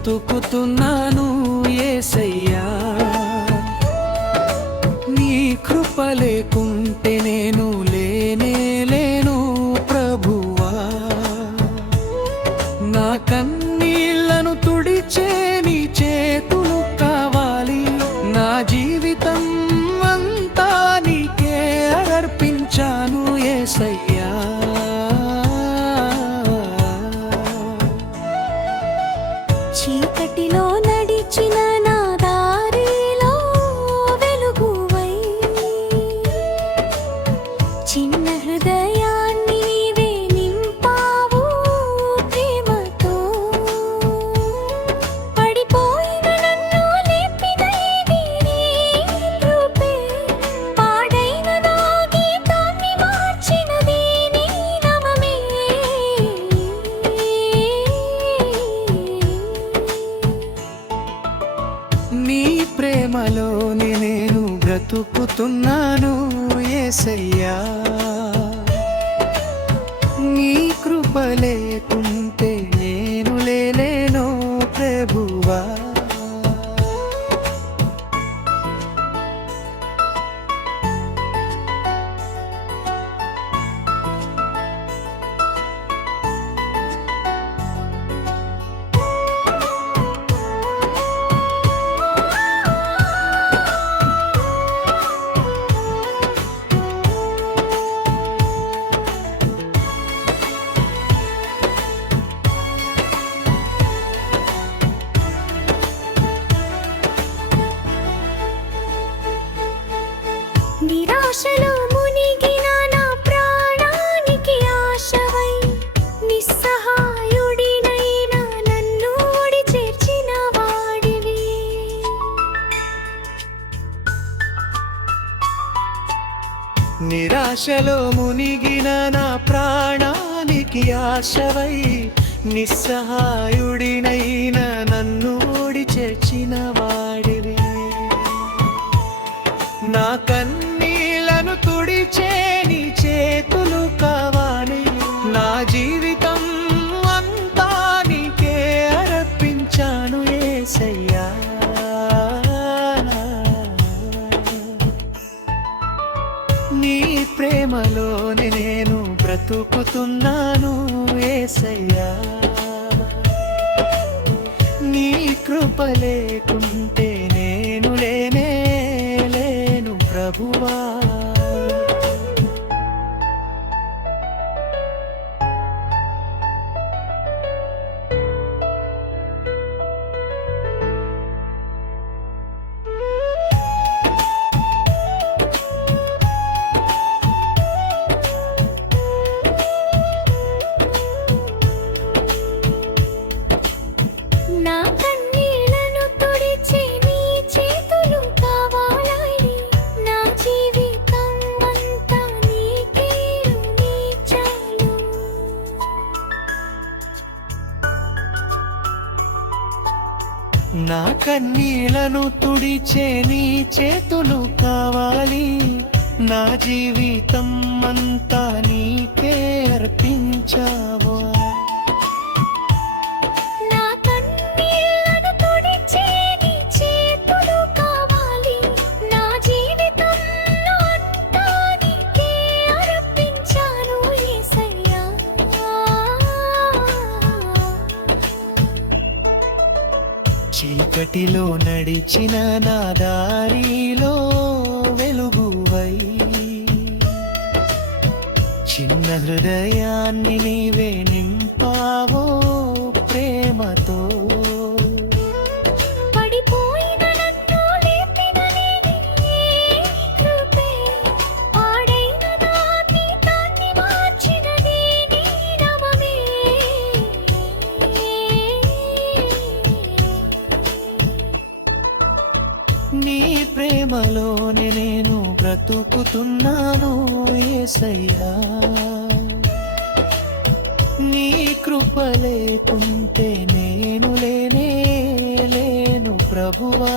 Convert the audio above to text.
బ్రతుకుతున్నాను యేసయ్యా. నీ కృప లేకుంటే నేను లేనే లేను ప్రభువా. నా కన్నీళ్లను తుడిచే నీ చేతులు కావాలి. నా జీవితం అంతా నీకే అర్పించాను యేసయ్యా. చీకటిలో నడిచిన నా దారిలో వెలుగువై, చిన్న హృదయాన్ని నీవే నింపావు ప్రేమతో. పడిపోయిన నన్ను లేపినది నీ కృపే, పాడైన నా గీతాన్ని మార్చినది నీ నామమే. నీ ప్రేమలోనే నేను బ్రతుకుతున్నాను యేసయ్యా. నీ కృప లేకుంటే నేను లేలేను ప్రభువా. నిరాశలో మునిగిన నా ప్రాణానికి ఆశవై, నిస్సహాయుడినైనా నన్ను ఓడి చేర్చిన వాడివి. నిరాశలో మునిగిన నా ప్రాణానికి ఆశవై, నిస్సహాయుడినైన నన్ను ఓడి చేర్చిన వాడివి. నా కన్నీళ్లను తుడిచే నీ చేతులు కావాలి. నా జీవితం అంతా నీకే అర్పించాను యేసయ్యా. నీ ప్రేమలోనే నేను బ్రతుకుతున్నాను యేసయ్యా. నీ కృప లేకుంటే నేను లేనే లేను ప్రభువా. నా కన్నీళ్లను తుడిచే నీ చేతులు కావాలి. నా జీవితం అంతా నీకే చాలు. నా కన్నీళ్లను తుడిచే నీ చేతులు కావాలి. నా జీవితం అంతా నీకే అర్పించావా. నా కన్నీళ్లను తుడిచే నీ చేతులు కావాలి. నా జీవితం అంతా నీకే అర్పించాను యేసయ్యా. చీకటిలో నడిచిన నా దారిలో వెలుగువై, చిన్న హృదయాన్ని నీవే నింపావో ప్రేమతో. పడిపోయిన నన్ను లేపినది నీ కృపే, పాడైన నా గీతాన్ని మార్చినది నీ నామమే. నీ ప్రేమలోనే నేను బ్రతుకుతున్నాను యేసయ్యా. నీ కృప లేకుంటే నేను లేనే లేను ప్రభువా.